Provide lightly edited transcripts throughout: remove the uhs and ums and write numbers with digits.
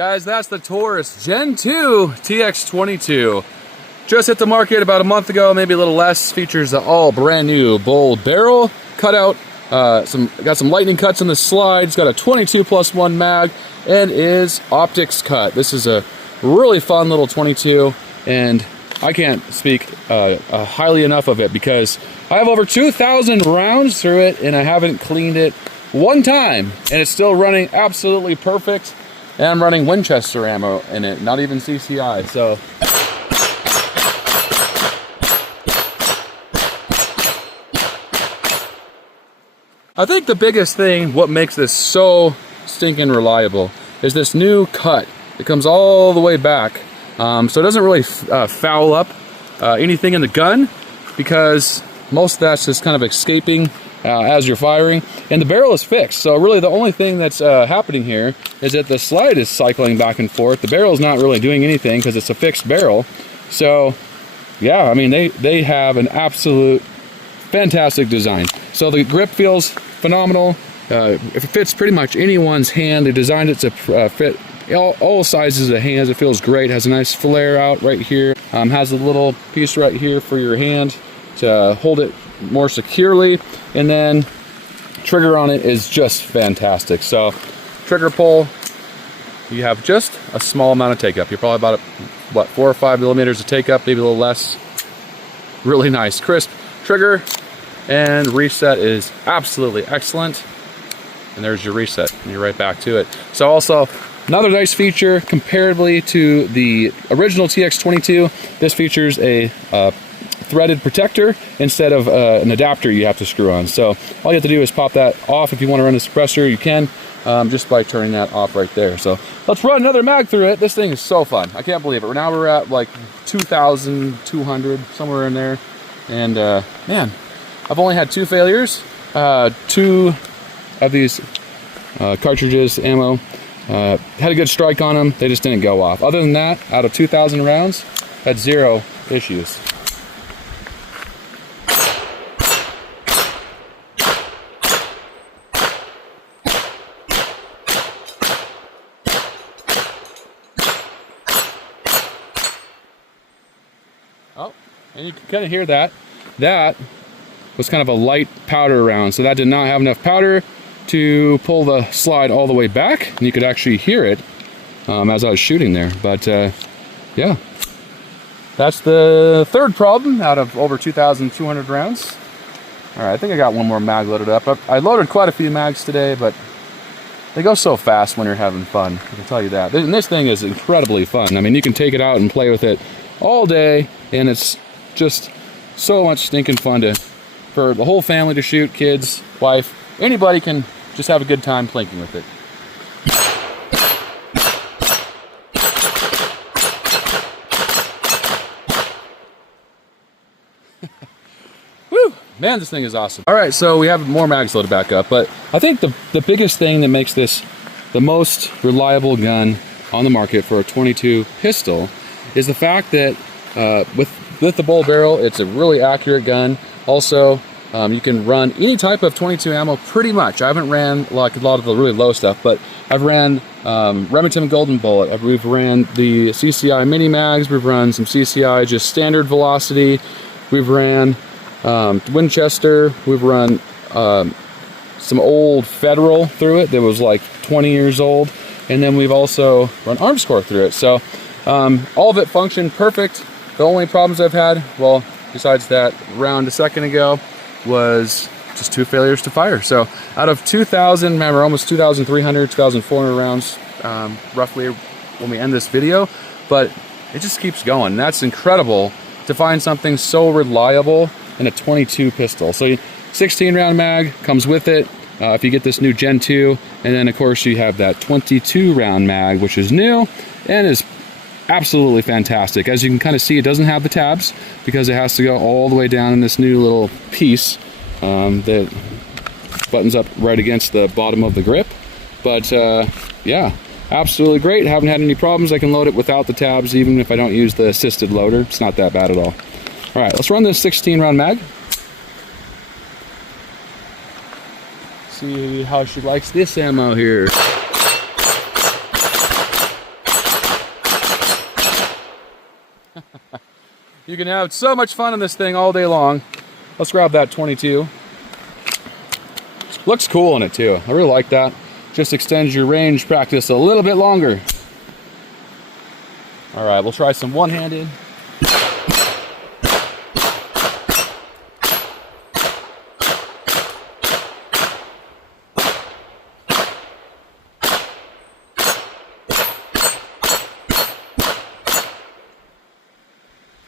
Guys, that's the Taurus Gen2 TX22. Just hit the market about a month ago, maybe a little less. Features the all brand new bold barrel cutout. Got some lightning cuts in the slide. It's got a 22+1 mag and is optics cut. This is a really fun little 22, and I can't speak highly enough of it because I have over 2,000 rounds through it and I haven't cleaned it one time, and it's still running absolutely perfect. And I'm running Winchester ammo in it, not even CCI. So I think the biggest thing, what makes this so stinking reliable, is this new cut. It comes all the way back, so it doesn't really foul up anything in the gun, because most of that's just kind of escaping as you're firing, and the barrel is fixed. So really the only thing that's happening here is that the slide is cycling back and forth. The barrel is not really doing anything because it's a fixed barrel. So yeah, I mean, they have an absolute fantastic design. So the grip feels phenomenal. If it fits pretty much anyone's hand, they designed it to fit all sizes of hands. It feels great. Has a nice flare out right here. Has a little piece right here for your hand to hold it more securely, and then trigger on it is just fantastic. So trigger pull, you have just a small amount of take up. You're probably about what, 4 or 5 millimeters of take up, maybe a little less. Really nice crisp trigger, and reset is absolutely excellent. And there's your reset, and you're right back to it. So also another nice feature comparatively to the original TX22, this features a threaded protector instead of an adapter you have to screw on. So all you have to do is pop that off. If you want to run a suppressor, you can, just by turning that off right there. So let's run another mag through it. This thing is so fun. I can't believe it. Now we're at like 2,200, somewhere in there. And man, I've only had 2 failures. 2 of these cartridges, ammo, had a good strike on them. They just didn't go off. Other than that, out of 2,000 rounds, had 0 issues. Oh, and you can kind of hear that. That was kind of a light powder round, so that did not have enough powder to pull the slide all the way back, and you could actually hear it as I was shooting there. But yeah, that's the 3rd problem out of over 2,200 rounds. All right, I think I got one more mag loaded up. I loaded quite a few mags today, but they go so fast when you're having fun, I can tell you that. And this thing is incredibly fun. I mean, you can take it out and play with it all day, and it's just so much stinking fun for the whole family to shoot, kids, wife, anybody can just have a good time playing with it. Woo! Man, this thing is awesome. All right, so we have more mags loaded back up, but I think the biggest thing that makes this the most reliable gun on the market for a 22 pistol is the fact that with the bolt barrel, it's a really accurate gun. Also, you can run any type of 22 ammo pretty much. I haven't ran like a lot of the really low stuff, but I've ran Remington Golden Bullet. We've ran the CCI mini mags. We've run some CCI just standard velocity. We've ran Winchester. We've run some old Federal through it that was like 20 years old. And then we've also run Armscore through it. So all of it functioned perfect. The only problems I've had, well, besides that round a second ago, was just 2 failures to fire. So out of 2,000, man, we're almost 2,300, 2,400 rounds roughly when we end this video, but it just keeps going. And that's incredible to find something so reliable in a 22 pistol. So 16 round mag comes with it if you get this new Gen 2, and then of course you have that 22 round mag, which is new and is absolutely fantastic. As you can kind of see, it doesn't have the tabs because it has to go all the way down in this new little piece that buttons up right against the bottom of the grip. But yeah, absolutely great. Haven't had any problems. I can load it without the tabs even if I don't use the assisted loader. It's not that bad at all. All right, let's run this 16 round mag. See how she likes this ammo here. You can have so much fun in this thing all day long. Let's grab that 22. Looks cool in it too. I really like that. Just extends your range practice a little bit longer. All right, we'll try some one-handed.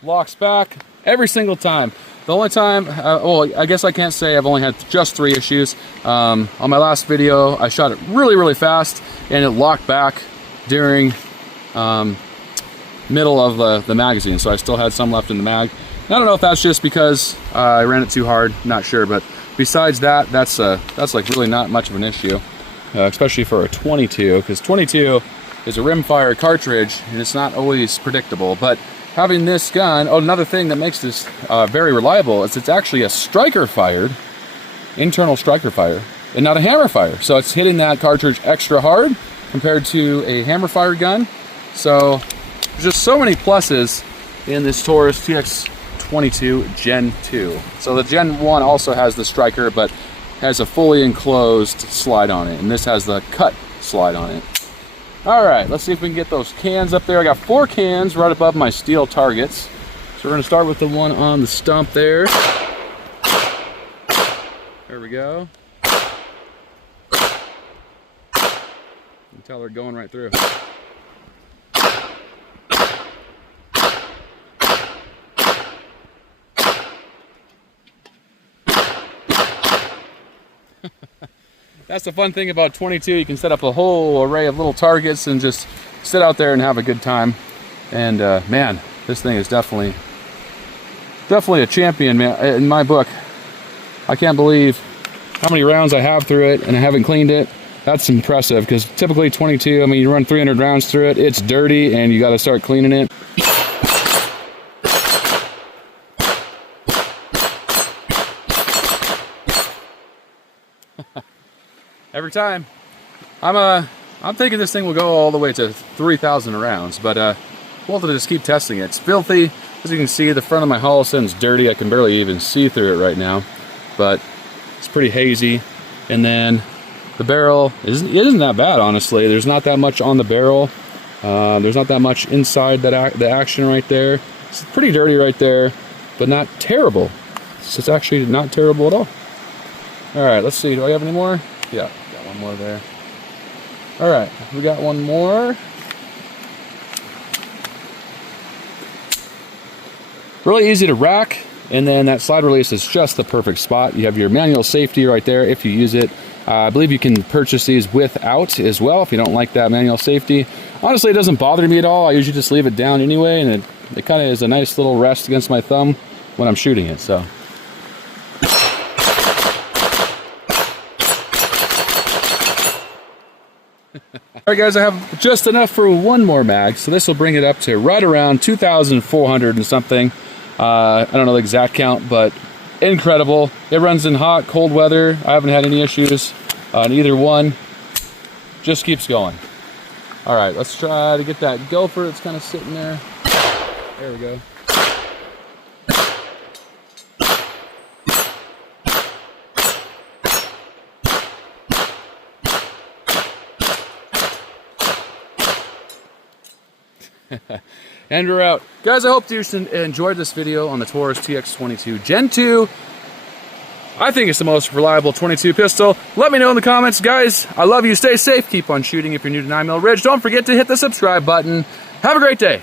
Locks back every single time. The only time, well, I guess I can't say I've only had just 3 issues. On my last video, I shot it really, really fast, and it locked back during middle of the magazine, so I still had some left in the mag. I don't know if that's just because I ran it too hard, not sure, but besides that, that's like really not much of an issue, especially for a 22, because 22 is a rimfire cartridge, and it's not always predictable, but having this gun, oh, another thing that makes this very reliable is it's actually a striker fired, internal striker fire, and not a hammer fire. So it's hitting that cartridge extra hard compared to a hammer fired gun. So there's just so many pluses in this Taurus TX22 Gen 2. So the Gen 1 also has the striker, but has a fully enclosed slide on it, and this has the cut slide on it. All right, let's see if we can get those cans up there. I got 4 cans right above my steel targets. So we're gonna start with the one on the stump there. There we go. You can tell they're going right through. That's the fun thing about 22. You can set up a whole array of little targets and just sit out there and have a good time. And man, this thing is definitely a champion, man. In my book, I can't believe how many rounds I have through it and I haven't cleaned it. That's impressive, because typically 22, I mean, you run 300 rounds through it, it's dirty and you got to start cleaning it. Every time. I'm thinking this thing will go all the way to 3,000 rounds, but we'll have to just keep testing it. It's filthy. As you can see, the front of my hull is dirty. I can barely even see through it right now, but it's pretty hazy. And then the barrel isn't that bad, honestly. There's not that much on the barrel. There's not that much inside the action right there. It's pretty dirty right there, but not terrible. It's actually not terrible at all. All right, let's see. Do I have any more? Yeah, got one more there. All right, we got one more. Really easy to rack, and then that slide release is just the perfect spot. You have your manual safety right there if you use it. I believe you can purchase these without as well if you don't like that manual safety. Honestly, it doesn't bother me at all. I usually just leave it down anyway, and it kind of is a nice little rest against my thumb when I'm shooting it, so. Alright guys, I have just enough for one more mag, so this will bring it up to right around 2,400 and something. I don't know the exact count, but incredible. It runs in hot, cold weather. I haven't had any issues on either one. Just keeps going. Alright, let's try to get that gopher. It's kind of sitting there. There we go. And we're out. Guys, I hope you enjoyed this video on the Taurus TX22 Gen 2. I think it's the most reliable 22 pistol. Let me know in the comments. Guys, I love you. Stay safe. Keep on shooting. If you're new to 9mm Ridge, don't forget to hit the subscribe button. Have a great day.